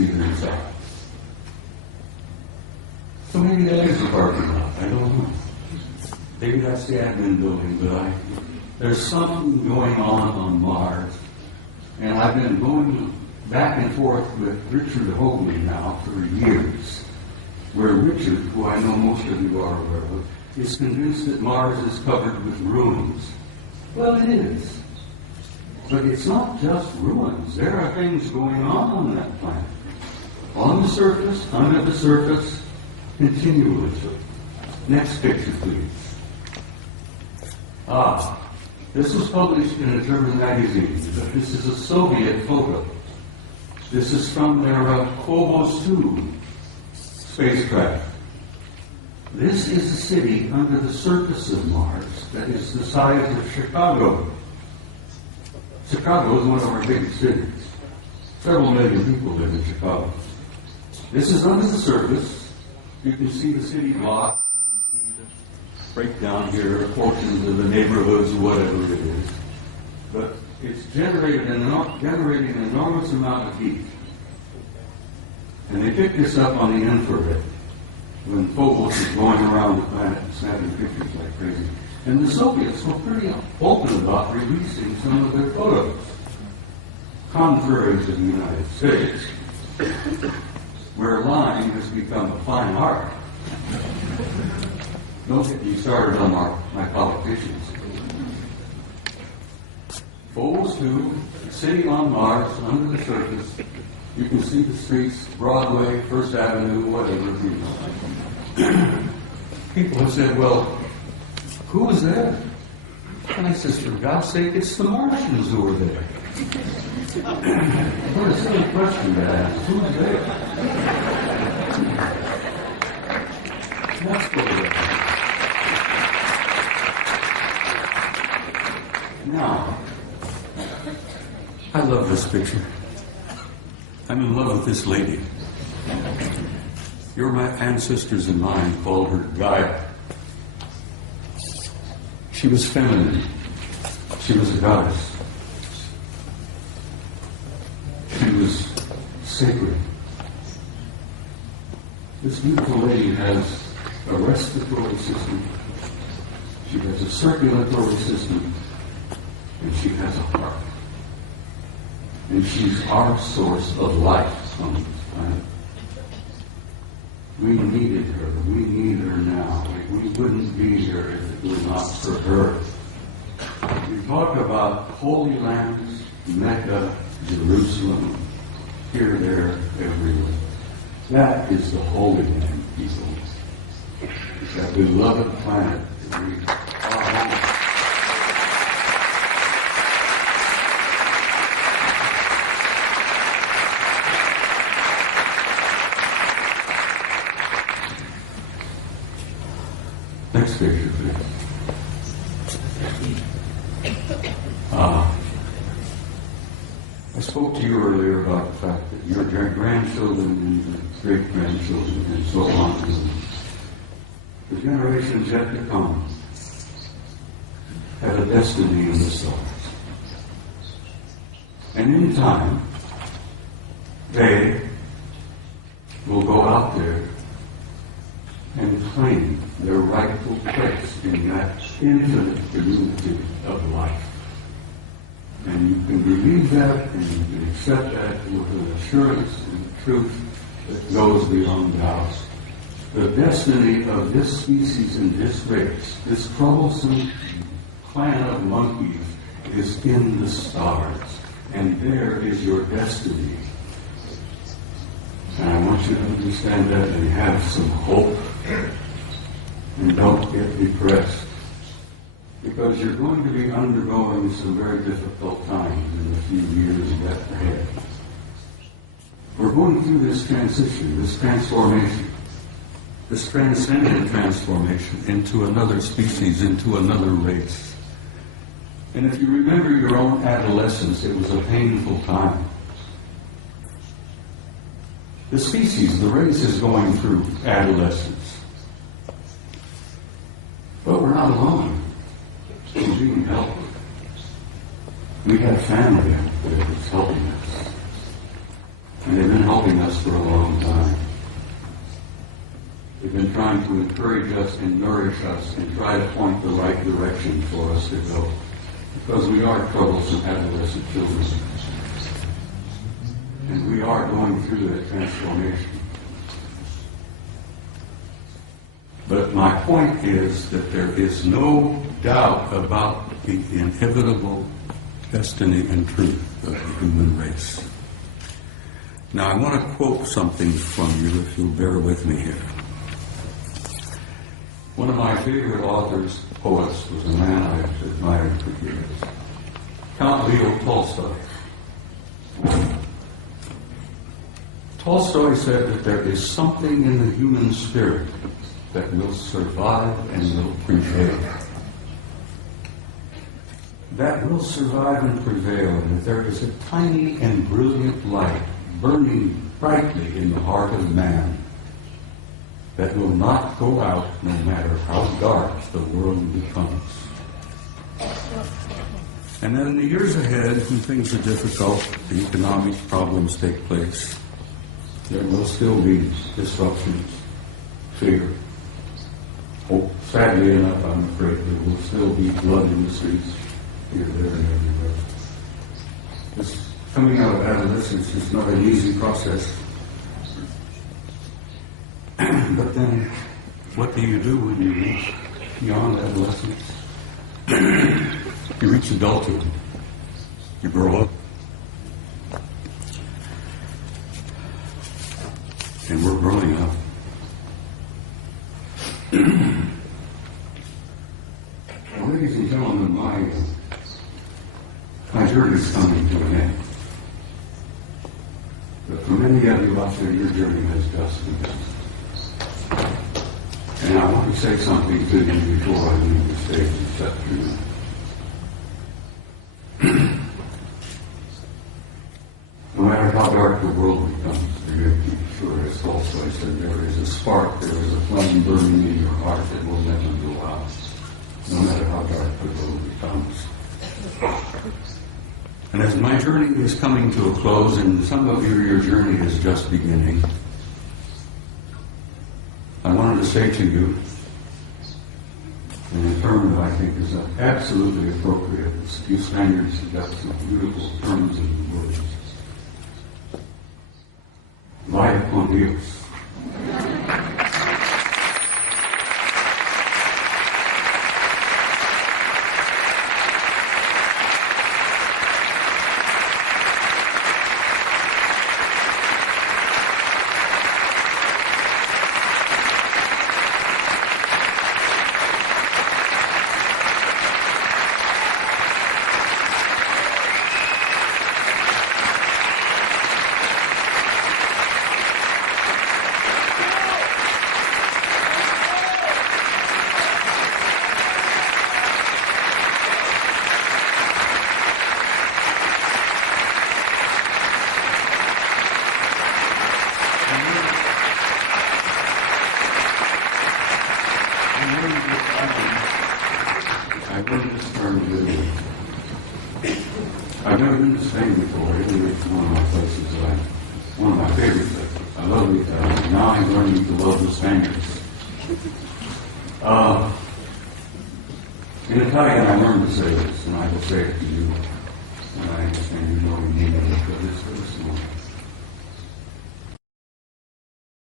see it inside. So maybe that is a parking lot. I don't know. Maybe that's the admin building, but there's something going on Mars. And I've been going back and forth with Richard Hoagley now for years, where Richard, who I know most of you are aware of, is convinced that Mars is covered with ruins. Well, it is. But it's not just ruins. There are things going on that planet. On the surface, under the surface, continuously. Next picture, please. This was published in a German magazine. This is a Soviet photo. This is from their Phobos 2 spacecraft. This is a city under the surface of Mars that is the size of Chicago. Chicago is one of our biggest cities. Several million people live in Chicago. This is under the surface. You can see the city block. Breakdown here, portions of the neighborhoods, whatever it is. But it's generating an enormous amount of heat. And they picked this up on the infrared when Phobos is going around the planet and snapping pictures like crazy. And the Soviets were pretty open about releasing some of their photos, contrary to the United States, where lying has become a fine art. Don't get me started on my politicians. Phobos 2, city on Mars, under the surface. You can see the streets, Broadway, First Avenue, whatever. People have said, well, who was there? And I says, for God's sake, it's the Martians who were there. What a silly question to ask. Who's there? Let's go there. Now, I love this picture. I'm in love with this lady. Your ancestors and mine called her Gaia. She was feminine. She was a goddess. She was sacred. This beautiful lady has a respiratory system. She has a circulatory system. And she has a heart. And she's our source of life on this planet. We needed her. We need her now. We wouldn't be here if it were not for her. We talk about holy lands, Mecca, Jerusalem, here, there, everywhere. That is the Holy Land, people. That beloved planet that we are on. Next picture, please. I spoke to you earlier about the fact that your grandchildren and great-grandchildren and so on, the generations yet to come, have a destiny in the stars. And in time, they will go out there and claim their rightful place in that infinite community of life. And you can believe that, and you can accept that with an assurance and truth that goes beyond doubt. The destiny of this species and this race, this troublesome clan of monkeys, is in the stars. And there is your destiny. And I want you to understand that and have some hope. And don't get depressed. Because you're going to be undergoing some very difficult times in a few years yet ahead. We're going through this transition, this transformation, this transcendent transformation into another species, into another race. And if you remember your own adolescence, it was a painful time. The species, the race, is going through adolescence. But we're not alone. We're being helped. We have family that is helping us. And they've been helping us us for a long time. They've been trying to encourage us and nourish us and try to point the right direction for us to go. Because we are troublesome adolescent children. And we are going through that transformation. But my point is that there is no doubt about the inevitable destiny and truth of the human race. Now, I want to quote something from you, if you'll bear with me here. One of my favorite authors, poets, was a man I've admired for years, Count Leo Tolstoy. Tolstoy said that there is something in the human spirit that will survive and will prevail. That will survive and prevail, and that there is a tiny and brilliant light burning brightly in the heart of man that will not go out no matter how dark the world becomes. And then in the years ahead, when things are difficult, the economic problems take place, there will still be disruptions, fear. Oh, sadly enough, I'm afraid there will still be blood in the streets, here, there, and everywhere. This coming out of adolescence is not an easy process. But then, what do you do when you reach beyond adolescence? You reach adulthood. You grow up. And we're growing up. Well, ladies and gentlemen, my journey is coming to an end. But for many of you out there, your journey has just begun. And I want to say something to you before I leave the stage this afternoon. No matter how dark the world becomes, you can be sure, as Tolstoy said, there is a spark, there is a flame burning in your heart that will never go out, no matter how dark the world becomes. And as my journey is coming to a close, and some of you, your journey is just beginning, I wanted to say to you, in a term that I think is absolutely appropriate, you Spaniards have got some beautiful terms and words. Vaya con Dios. I've never been to Spain before. Italy is one of my places one of my favorite places. I love Italy. Now I'm learning to love the Spaniards. In Italian, I learned to say this, and I will say it to you, and I understand you know the meaning of it, but it's for this moment.